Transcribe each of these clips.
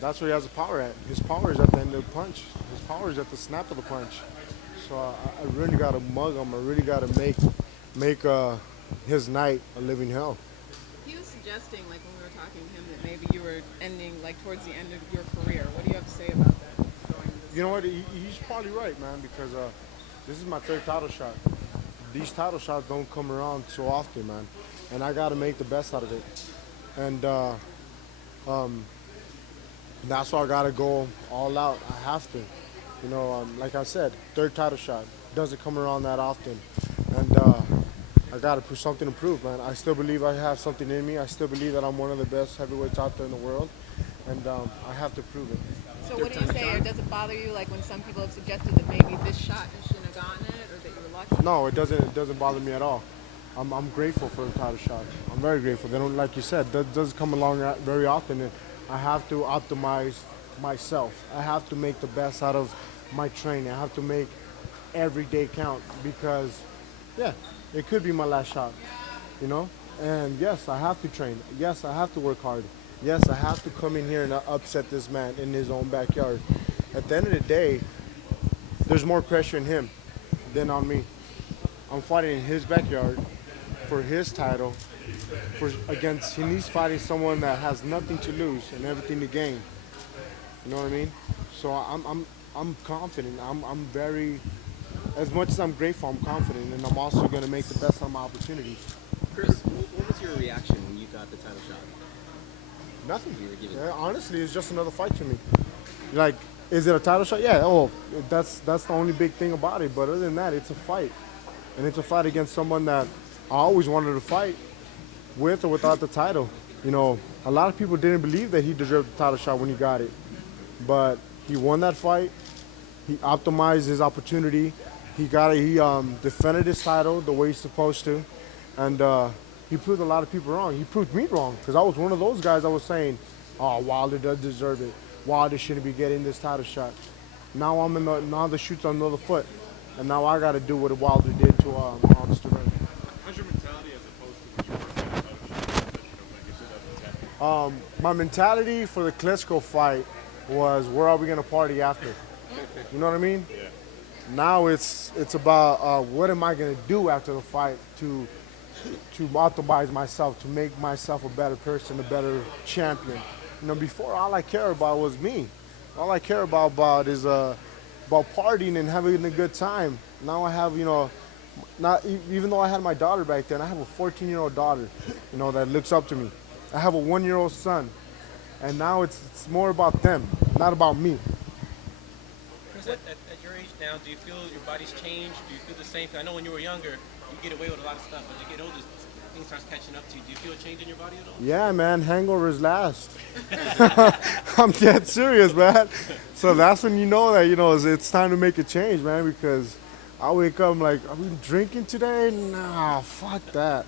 That's where he has the power at. His power is at the end of the punch. His power is at the snap of the punch. So I really got to mug him. I really got to make his night a living hell. He was suggesting, like when we were talking to him, that maybe you were ending, like towards the end of your career. What do you have to say about that? Going You this know way? what? He's probably right, man, because this is my third title shot. These title shots don't come around so often, man. And I got to make the best out of it. And that's why I got to go all out. I have to. Like I said, third title shot doesn't come around that often. And I got to put something to prove, man. I still believe I have something in me. I still believe that I'm one of the best heavyweights out there in the world. And I have to prove it. So what do you say, or does it bother you, like when some people have suggested that maybe this shot you shouldn't have gotten it, or that you were lucky? No, it doesn't. It doesn't bother me at all. I'm grateful for the title shot. I'm very grateful. They don't, like you said, that doesn't come along very often, and I have to optimize myself. I have to make the best out of my training. I have to make every day count because, yeah, it could be my last shot, you know. And yes, I have to train. Yes, I have to work hard. Yes, I have to come in here and upset this man in his own backyard. At the end of the day, there's more pressure in him than on me. I'm fighting in his backyard for his title. For against, he's fighting someone that has nothing to lose and everything to gain. You know what I mean? So I'm confident. I'm very, as much as I'm grateful, I'm confident, and I'm also gonna make the best of my opportunities. Chris, what was your reaction when you got the title shot? Nothing. You were given. Yeah, honestly, it's just another fight to me. Like, is it a title shot? Yeah. Oh, that's the only big thing about it. But other than that, it's a fight, and it's a fight against someone that I always wanted to fight with or without the title. A lot of people didn't believe that he deserved the title shot when he got it, but he won that fight. He optimized his opportunity. He got it. He defended his title the way he's supposed to, and he proved a lot of people wrong. He proved me wrong because I was one of those guys that was saying, "Oh, Wilder does deserve it. Wilder shouldn't be getting this title shot." Now the shoot's on the other foot, and now I got to do what Wilder did to Sterling. How's your mentality as opposed to when you were fighting out of shape, like in 2010? My mentality for the Klitschko fight was, where are we gonna party after? You know what I mean? Yeah. Now it's about what am I gonna do after the fight to optimize myself, to make myself a better person, a better champion. Before all I care about was me. All I care about is about partying and having a good time. Now I have, not even though I had my daughter back then, I have a 14-year-old daughter, that looks up to me. I have a 1-year-old son, and now it's more about them, not about me. Chris, at your age now, do you feel your body's changed? Do you feel the same? 'Cause I know when you were younger, you get away with a lot of stuff, but as you get older, things starts catching up to you. Do you feel a change in your body at all? Yeah, man, hangovers last. I'm dead serious, man. So that's when you know that, it's time to make a change, man, because I wake up, I'm like, are we drinking today? Nah, fuck that.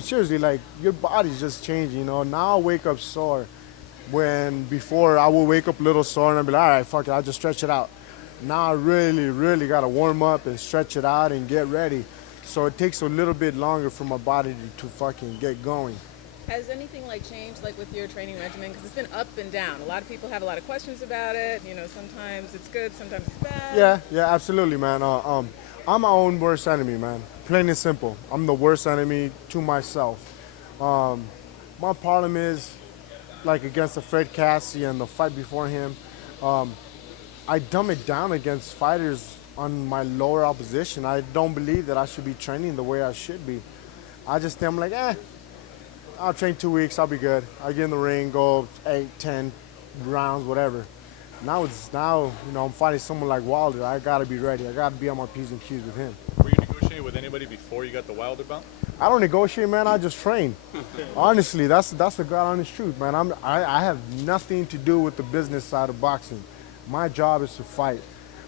Seriously, like, your body's just changing, Now I wake up sore. When before I would wake up a little sore and I'd be like, all right, fuck it, I'll just stretch it out. Now I really, really got to warm up and stretch it out and get ready. So it takes a little bit longer for my body to fucking get going. Has anything like changed, like with your training regimen? Because it's been up and down. A lot of people have a lot of questions about it. Sometimes it's good, sometimes it's bad. Yeah, absolutely, man. I'm my own worst enemy, man. Plain and simple. I'm the worst enemy to myself. My problem is, like against the Fred Cassie and the fight before him, I dumb it down against fighters on my lower opposition. I don't believe that I should be training the way I should be. I just think I'm like, I'll train 2 weeks, I'll be good. I get in the ring, go 8, 10 rounds, whatever. Now, I'm fighting someone like Wilder. I gotta be ready. I gotta be on my P's and Q's with him. Were you negotiating with anybody before you got the Wilder bout? I don't negotiate, man. I just train. Honestly, that's the God honest truth, man. I have nothing to do with the business side of boxing. My job is to fight.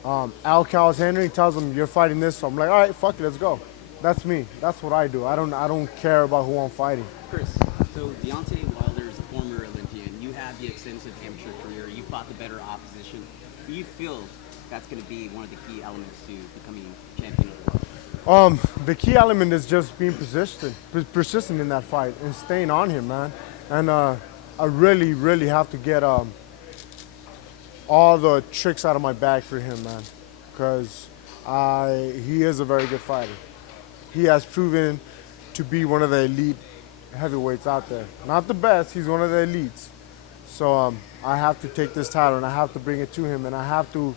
Al Cal's Henry tells him, you're fighting this, so I'm like, all right, fuck it, let's go. That's me. That's what I do. I don't care about who I'm fighting. Chris, so Deontay Wilder is a former Olympian. You had the extensive amateur career. You fought the better opposition. Do you feel that's going to be one of the key elements to becoming champion of the world? The key element is just being persistent in that fight and staying on him, man. And I really, really have to get all the tricks out of my bag for him, man, because he is a very good fighter. He has proven to be one of the elite heavyweights out there. Not the best, he's one of the elites. So I have to take this title and I have to bring it to him and I have to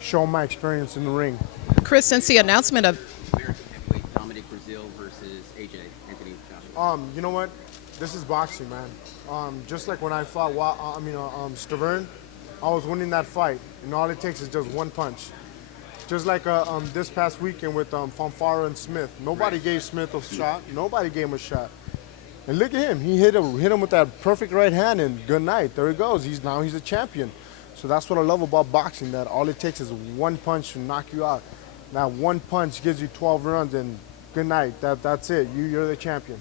show my experience in the ring. Chris, since the announcement of American heavyweight Dominic Brazil versus AJ Anthony Joshua. You know what? This is boxing, man. Just like when I fought, Stavern, I was winning that fight, and all it takes is just one punch. Just like this past weekend with Fanfara and Smith. Nobody gave Smith a shot. Nobody gave him a shot. And look at him. He hit him with that perfect right hand, and good night. There he goes. He's a champion. So that's what I love about boxing, that all it takes is one punch to knock you out. Now, one punch gives you 12 runs, and good night. That's it. You're the champion.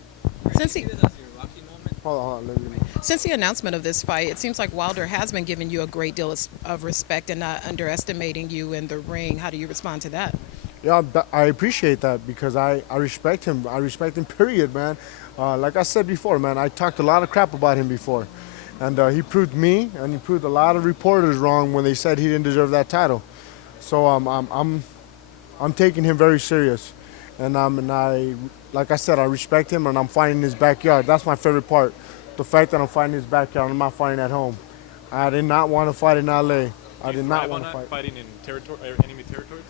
since the Hold on. Let me. since the announcement of this fight, it seems like Wilder has been giving you a great deal of respect and not underestimating you in the ring. How do you respond to that? Yeah, I appreciate that because I respect him. I respect him, period, man. Like I said before, man, I talked a lot of crap about him before. And he proved me and he proved a lot of reporters wrong when they said he didn't deserve that title. So I'm taking him very serious. And I, like I said, I respect him and I'm fighting in his backyard. That's my favorite part. The fact that I'm fighting in his backyard, I'm not fighting at home. I did not want to fight in LA. I did not want to fight. Fighting in enemy territories?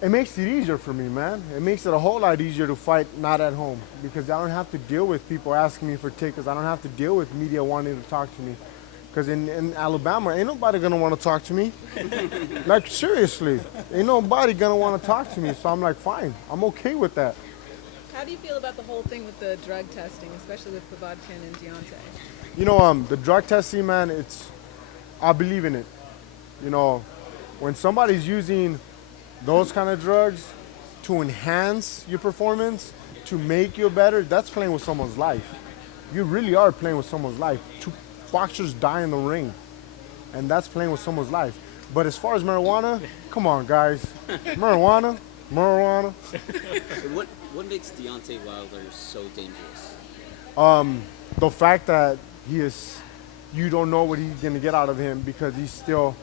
It makes it easier for me, man. It makes it a whole lot easier to fight not at home because I don't have to deal with people asking me for tickets. I don't have to deal with media wanting to talk to me. Because in Alabama, ain't nobody going to want to talk to me. Like, seriously. Ain't nobody going to want to talk to me. So I'm like, fine. I'm okay with that. How do you feel about the whole thing with the drug testing, especially with Povodkin and Deontay? You know, the drug testing, man, I believe in it. You know, when somebody's using those kind of drugs to enhance your performance, to make you better, that's playing with someone's life. You really are playing with someone's life. Two boxers die in the ring, and that's playing with someone's life. But as far as marijuana, come on, guys. Marijuana. So what makes Deontay Wilder so dangerous? The fact that you don't know what he's going to get out of him because he's still,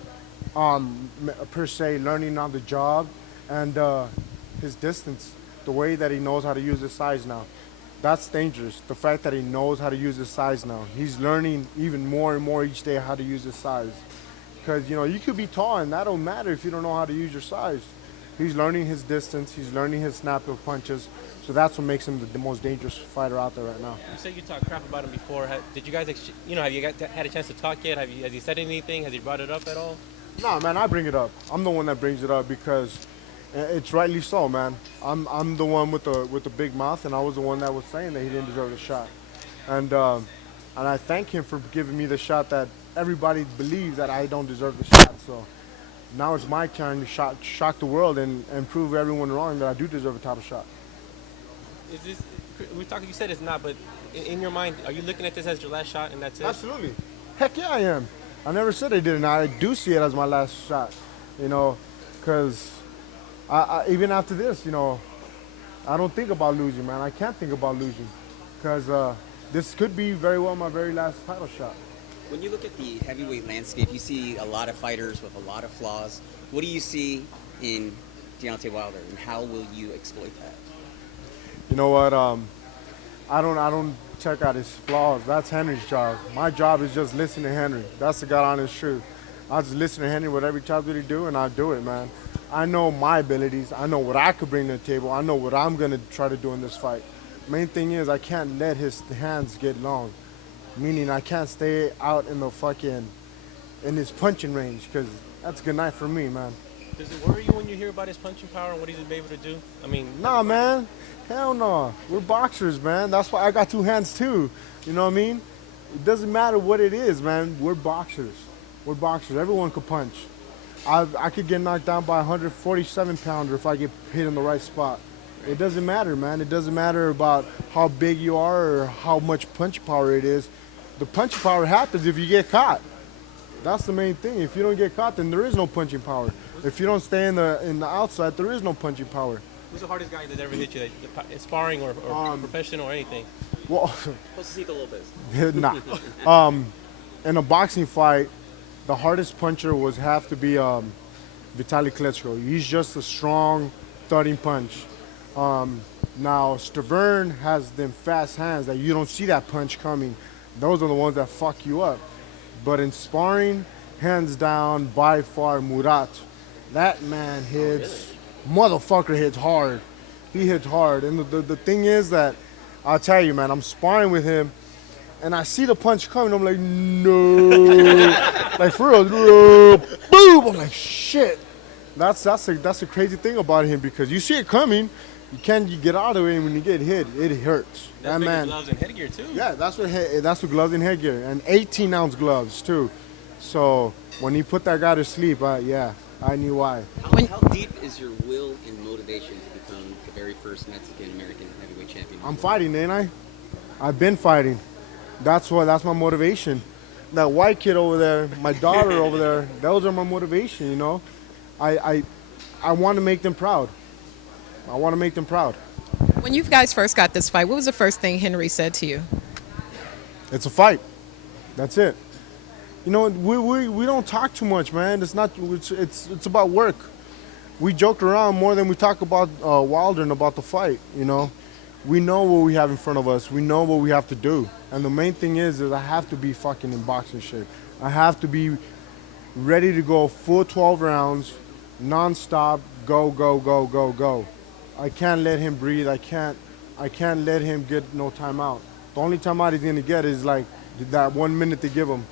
per se, learning on the job, and his distance, the way that he knows how to use his size now. That's dangerous. The fact that he knows how to use his size now. He's learning even more and more each day how to use his size. Because, you know, you could be tall and that don't matter if you don't know how to use your size. He's learning his distance. He's learning his snap of punches. So that's what makes him the most dangerous fighter out there right now. You said you talked crap about him before. Did you guys, have you had a chance to talk yet? Has he said anything? Has he brought it up at all? No, man, I bring it up. I'm the one that brings it up because it's rightly so, man. I'm the one with the big mouth, and I was the one that was saying that he didn't deserve the shot. And I thank him for giving me the shot that everybody believes that I don't deserve the shot. So now it's my turn to shock the world and prove everyone wrong that I do deserve a title shot. Is this, you said it's not, but in your mind, are you looking at this as your last shot and that's it? Absolutely. Heck yeah, I am. I never said I didn't. I do see it as my last shot, you know, because even after this, you know, I don't think about losing, man. I can't think about losing because this could be very well my very last title shot. When you look at the heavyweight landscape, you see a lot of fighters with a lot of flaws. What do you see in Deontay Wilder, and how will you exploit that? You know what? I don't check out his flaws. That's Henry's job. My job is just listen to Henry. That's the God honest truth. I just listen to Henry, whatever he tells me to do, and I do it, man. I know my abilities. I know what I could bring to the table. I know what I'm going to try to do in this fight. Main thing is I can't let his hands get long, meaning I can't stay out in in his punching range because that's good night for me, man. Does it worry you when you hear about his punching power and what he's been able to do? I mean, Nah, man. Hell no. We're boxers, man. That's why I got two hands too. You know what I mean? It doesn't matter what it is, man. We're boxers. We're boxers. Everyone could punch. I could get knocked down by a 147-pounder if I get hit in the right spot. It doesn't matter, man. It doesn't matter about how big you are or how much punch power it is. The punch power happens if you get caught. That's the main thing. If you don't get caught, then there is no punching power. If you don't stay in the outside, there is no punching power. who's the hardest guy that ever hit you, sparring or professional or anything? Well, Josecito Lopez. nah. In a boxing fight, the hardest puncher was have to be Vitaly Klitschko. He's just a strong, thudding punch. Now Stavern has them fast hands that you don't see that punch coming. Those are the ones that fuck you up. But in sparring, hands down, by far, Murat. That man hits, motherfucker hits hard. He hits hard. And the thing is that, I'll tell you, man, I'm sparring with him, and I see the punch coming. I'm like, no. Like, for real, no. Boom. I'm like, shit. That's a crazy thing about him, because you see it coming, you can't get out of the way, and when you get hit, it hurts. That's That big man. gloves and headgear too. Yeah, that's what gloves and headgear, and 18-ounce gloves too. So when he put that guy to sleep, yeah, I knew why. How deep is your will and motivation to become the very first Mexican-American heavyweight champion? I'm fighting, ain't I? I've been fighting. That's my motivation. That white kid over there, my daughter over there, those are my motivation, you know? I want to make them proud. I want to make them proud. When you guys first got this fight, what was the first thing Henry said to you? It's a fight. That's it. You know, we don't talk too much, man. It's about work. We joke around more than we talk about Wilder and about the fight, you know? We know what we have in front of us. We know what we have to do. And the main thing is I have to be fucking in boxing shape. I have to be ready to go full 12 rounds, non-stop, go, go, go, go, go. I can't let him breathe. I can't let him get no timeout. The only timeout he's gonna get is like that 1 minute they give him.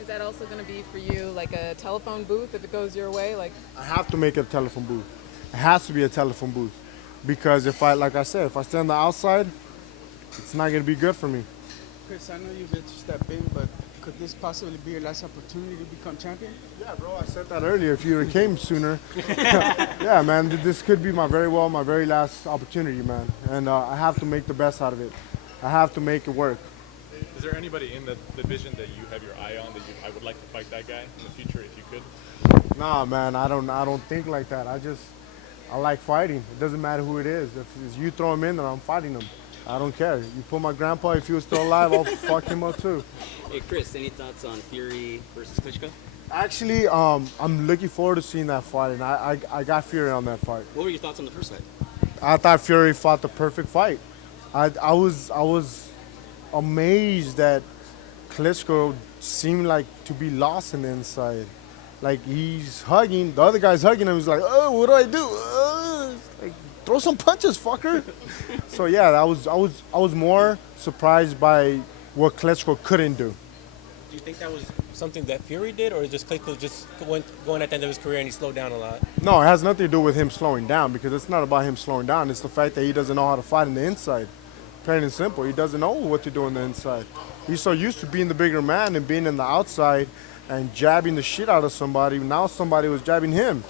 Is that also going to be for you like a telephone booth if it goes your way? Like, I have to make it a telephone booth. It has to be a telephone booth. Because like I said, if I stay on the outside, it's not gonna be good for me. Chris, I know you've been to step in, but could this possibly be your last opportunity to become champion? Yeah, bro, I said that earlier. If you would have came sooner. Yeah, man, this could be my very last opportunity, man. And I have to make the best out of it. I have to make it work. Is there anybody in the division that you have your eye on that I would like to fight that guy in the future if you could? Nah, man, I don't think like that. I like fighting. It doesn't matter who it is. If you throw him in there, I'm fighting him. I don't care. You put my grandpa, if he was still alive, I'll fuck him up too. Hey, Chris, any thoughts on Fury versus Klitschko? Actually, I'm looking forward to seeing that fight, and I got Fury on that fight. What were your thoughts on the first fight? I thought Fury fought the perfect fight. I was amazed that Klitschko seemed like to be lost in the inside. Like, he's hugging, the other guy's hugging him. He's like, oh, what do I do? Like, throw some punches, fucker. So yeah, I was more surprised by what Klitschko couldn't do. Do you think that was something that Fury did, or just Klitschko just going at the end of his career and he slowed down a lot? No, it has nothing to do with him slowing down, because it's not about him slowing down. It's the fact that he doesn't know how to fight in the inside. Plain and simple. He doesn't know what to do on the inside. He's so used to being the bigger man and being in the outside and jabbing the shit out of somebody. Now somebody was jabbing him.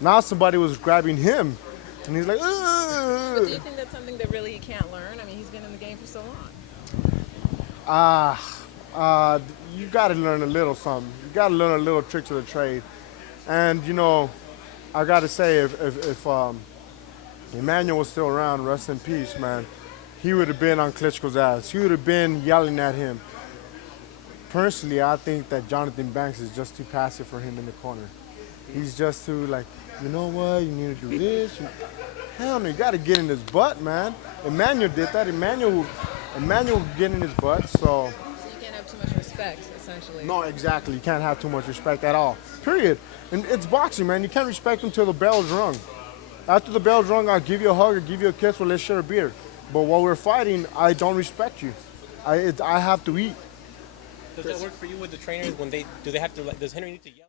Now somebody was grabbing him. And he's like, ugh. but do you think that's something that really he can't learn? I mean, he's been in the game for so long. You got to learn a little something. You got to learn a little tricks of the trade. And, you know, I got to say, if Emmanuel was still around, rest in peace, man, he would have been on Klitschko's ass. He would have been yelling at him. Personally, I think that Jonathan Banks is just too passive for him in the corner. He's just too like, you know what, you need to do this. Hell no, you got to get in his butt, man. Emmanuel did that. Emmanuel get in his butt, so. So you can't have too much respect, essentially. No, exactly. You can't have too much respect at all. Period. And it's boxing, man. You can't respect him till the bell's rung. After the bell's rung, I'll give you a hug or give you a kiss or let's share a beer. But while we're fighting, I don't respect you. I have to eat. Does that work for you with the trainers when does Henry need to yell?